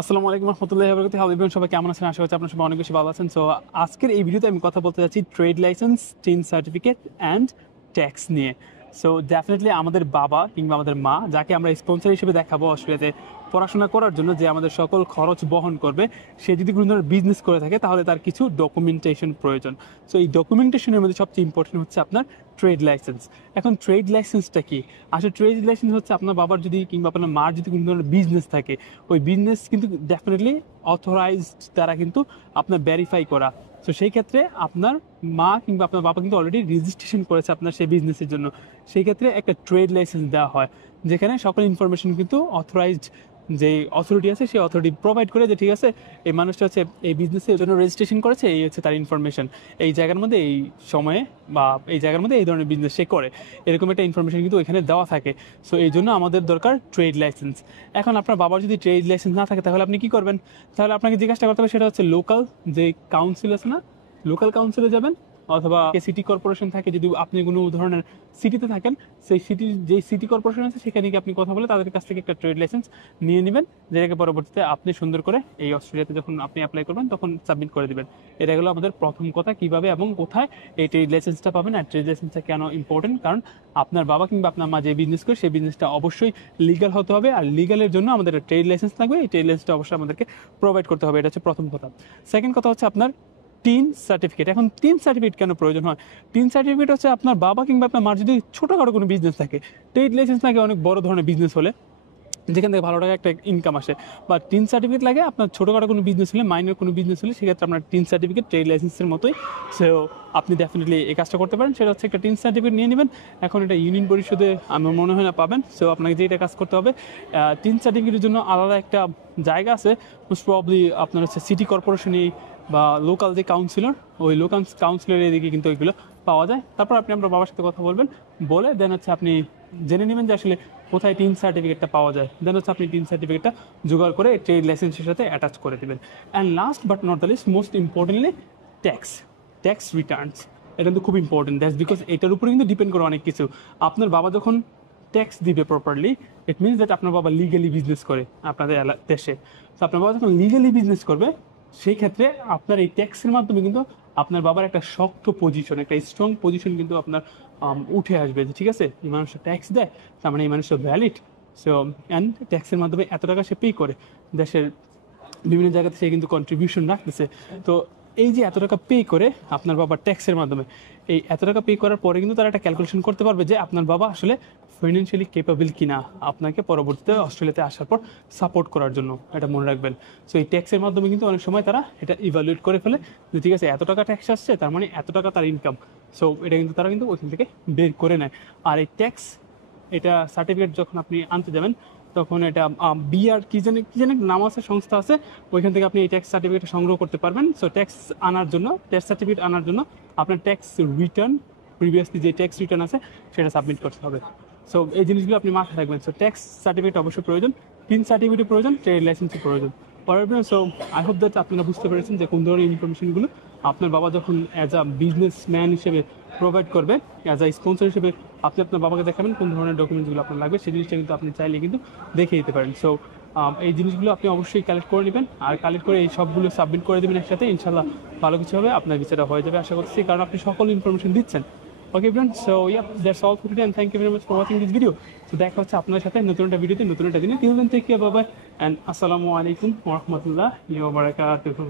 আসসালামু আলাইকুম রহমতুল্লাহি ওয়া বারাকাতুহু। হাবিব সবাই কেমন আছেন? আশা করছি আপনারা সবাই অনেক বেশি ভালো আছেন। সো আজকের এই ভিডিওতে আমি কথা বলতে যাচ্ছি trade licence, tin certificate and tax নিয়ে। সো ডেফিনেটলি আমাদের বাবা কিংবা আমাদের মা, যাকে আমরা স্পন্সর হিসেবে দেখাবো অস্ট্রেলিয়াতে পড়াশোনা করার জন্য, যে আমাদের সকল খরচ বহন করবে, সে যদি কোনো ধরনের বিজনেস করে থাকে তাহলে তার কিছু ডকুমেন্টেশন প্রয়োজন। সো এই ডকুমেন্টেশনের মধ্যে সবচেয়ে ইম্পর্টেন্ট হচ্ছে আপনার ট্রেড লাইসেন্স। এখন ট্রেড লাইসেন্সটা কি? আসলে ট্রেড লাইসেন্স হচ্ছে আপনার বাবার যদি কিংবা আপনার মার যদি কোনো ধরনের বিজনেস থাকে, ওই বিজনেস কিন্তু ডেফিনেটলি অথরাইজড দ্বারা কিন্তু আপনার ভেরিফাই করা। তো সেই ক্ষেত্রে আপনার মা কিংবা আপনার বাবা কিন্তু অলরেডি রেজিস্ট্রেশন করেছে আপনার সেই বিজনেসের জন্য। সেই ক্ষেত্রে একটা ট্রেড লাইসেন্স দেওয়া হয়, যেখানে সকল ইনফরমেশন কিন্তু অথরাইজড যে অথরিটি আছে সেই অথরিটি প্রোভাইড করে, যে ঠিক আছে এই মানুষটা হচ্ছে এই বিজনেসের জন্য রেজিস্ট্রেশন করেছে, এই হচ্ছে তার ইনফরমেশন, এই জায়গার মধ্যে এই সময়ে বা এই জায়গার মধ্যে এই ধরনের বিজনেস সে করে, এরকম একটা ইনফরমেশন কিন্তু এখানে দেওয়া থাকে। সো এই জন্য আমাদের দরকার ট্রেড লাইসেন্স। এখন আপনার বাবার যদি ট্রেড লাইসেন্স না থাকে তাহলে আপনি কি করবেন? তাহলে আপনাকে জিজ্ঞাসা করতে হবে, সেটা হচ্ছে লোকাল যে কাউন্সিল আছে না, লোকাল কাউন্সিলে যাবেন, অথবা সিটি কর্পোরেশন থাকে, যদি আপনি কোনো ধরনের সিটিতে থাকেন, সেই সিটির যে সিটি কর্পোরেশন আছে সেখানে গিয়ে আপনি কথা বলে তাদের কাছ থেকে একটা ট্রেড লাইসেন্স নিয়ে নেবেন, যেটাকে পরবর্তীতে আপনি সুন্দর করে এই অস্ট্রেলিয়াতে যখন আপনি অ্যাপ্লাই করবেন তখন সাবমিট করে দেবেন। এটা হলো আমাদের প্রথম কথা, কিভাবে এবং কোথায় এই ট্রেড লাইসেন্সটা পাবেন। আর ট্রেড লাইসেন্সটা কেন ইম্পর্টেন্ট? কারণ আপনার বাবা কিংবা আপনার মা যে বিজনেস করে সেই বিজনেসটা অবশ্যই লিগাল হতে হবে, আর লিগালের জন্য আমাদের ট্রেড লাইসেন্স লাগবে। এই ট্রেড লাইসেন্সটা অবশ্যই আমাদেরকে প্রোভাইড করতে হবে। এটা হচ্ছে প্রথম কথা। সেকেন্ড কথা হচ্ছে আপনার টিন সার্টিফিকেট। এখন টিন সার্টিফিকেট কেন প্রয়োজন হয়? টিন সার্টিফিকেট হচ্ছে আপনার বাবা কিংবা আপনার মার যদি ছোটোখাটো কোনো বিজনেস থাকে, ট্রেড লাইসেন্স লাগে অনেক বড় ধরনের বিজনেস হলে, যেখান থেকে ভালো টাকা একটা ইনকাম আসে, বা টিন সার্টিফিকেট লাগে আপনার ছোটোখাটো কোনো বিজনেস হলে, মাইনর কোনো বিজনেস হলে, সেক্ষেত্রে আপনার টিন সার্টিফিকেট ট্রেড লাইসেন্সের মতোই। সো আপনি ডেফিনেটলি এই কাজটা করতে পারেন, সেটা হচ্ছে একটা টিন সার্টিফিকেট নিয়ে নেবেন। এখন এটা ইউনিয়ন পরিষদে আমার মনে হয় না পাবেন। সো আপনাকে যেটা কাজ করতে হবে, টিন সার্টিফিকেটের জন্য আলাদা একটা জায়গা আছে, মোস্ট প্রবলি আপনার হচ্ছে সিটি কর্পোরেশনই বা লোকাল যে কাউন্সিলর, ওই লোকাল কাউন্সিলরের এদিকে কিন্তু ওইগুলো পাওয়া যায়। তারপর আপনি আপনার বাবার সাথে কথা বলবেন, বলে দেন হচ্ছে আপনি জেনে নেবেন যে আসলে কোথায় টিন সার্টিফিকেটটা পাওয়া যায়। দেন হচ্ছে আপনি টিন সার্টিফিকেটটা জোগাড় করে ট্রেড লাইসেন্সের সাথে অ্যাটাচ করে দেবেন। And last but not the least, most importantly tax returns. এটা কিন্তু খুব ইম্পর্টেন্ট, দ্যাটস বিকজ এটার উপরে কিন্তু ডিপেন্ড করে অনেক কিছু। আপনার বাবা যখন ট্যাক্স দিবে প্রপারলি, ইট মিনস দ্যাট আপনার বাবা লিগালি বিজনেস করে আপনাদের দেশে। তো আপনার বাবা যখন লিগালি বিজনেস করবে, সেই ক্ষেত্রে আপনার এই ট্যাক্সের মাধ্যমে কিন্তু আপনার বাবার একটা শক্ত পজিশন, একটা স্ট্রং পজিশন কিন্তু আপনার উঠে আসবে, যে ঠিক আছে এই মানুষটা ট্যাক্স দেয়, তার মানে এই মানুষটা ভ্যালিড। সো অ্যান্ড ট্যাক্সের মাধ্যমে এত টাকা সে পে করে দেশের বিভিন্ন জায়গাতে, সে কিন্তু কন্ট্রিবিউশন রাখতেছে। তো এই যে এত টাকা পে করে আপনার বাবা ট্যাক্সের মাধ্যমে, এই এত টাকা পে করার পরে কিন্তু তারা একটা ক্যালকুলেশন করতে পারবে যে আপনার বাবা আসলে ফাইন্যান্সিয়ালি কেপেবল কিনা আপনাকে পরবর্তীতে অস্ট্রেলিয়াতে আসার পর সাপোর্ট করার জন্য। এটা মনে রাখবেন। সো এই ট্যাক্সের মাধ্যমে কিন্তু অনেক সময় তারা এটা ইভ্যালুয়েট করে ফেলে, যে ঠিক আছে এত টাকা ট্যাক্স আসছে, তার মানে এত টাকা তার ইনকাম। সো এটা কিন্তু তারা কিন্তু ওইখান থেকে বের করে নেয়। আর এই ট্যাক্স এটা সার্টিফিকেট যখন আপনি আনতে যাবেন, তখন এটা বিআর কি জানি নাম আছে, সংস্থা আছে, ওইখান থেকে আপনি এই ট্যাক্স সার্টিফিকেট সংগ্রহ করতে পারবেন। সো ট্যাক্স আনার জন্য, ট্যাক্স সার্টিফিকেট আনার জন্য আপনার ট্যাক্স রিটার্ন, প্রিভিয়াসলি যে ট্যাক্স রিটার্ন আছে সেটা সাবমিট করতে হবে। সো এই জিনিসগুলো আপনি মাথায় রাখবেন। সো ট্যাক্স সার্টিফিকেট অবশ্যই প্রয়োজন, টিন সার্টিফিকেটের প্রয়োজন, ট্রেড লাইসেন্সের প্রয়োজন। সো আই হোপ দ্যাট আপনারা বুঝতে পেরেছেন যে কোন ধরনের ইনফরমেশনগুলো আপনার বাবা যখন অ্যাজ আ বিজনেসম্যান হিসেবে প্রোভাইড করবে, অ্যাজ আ স্পন্সর হিসেবে আপনি আপনার বাবাকে দেখাবেন কোন ধরনের ডকুমেন্টসগুলো আপনার লাগবে, সেই জিনিসটা কিন্তু আপনি চাইলে কিন্তু দেখে দিতে পারেন। সো এই জিনিসগুলো আপনি অবশ্যই কালেক্ট করে নেবেন, আর কালেক্ট করে এই সবগুলো সাবমিট করে দেবেন একসাথে। ইনশাল্লাহ ভালো কিছু হবে, আপনার বিচারটা হয়ে যাবে আশা করছি, কারণ আপনি সকল ইনফরমেশন দিচ্ছেন। Okay friend, so that's all for today, and thank you very much for watching this video. তো দেখা হচ্ছে আপনার সাথে নতুন একটা ভিডিওতে, নতুন একটা দিনে। Till then take care, bye bye, and আসসালামু আলাইকুম ওয়া রাহমাতুল্লাহি ওয়া বারাকাতুহু।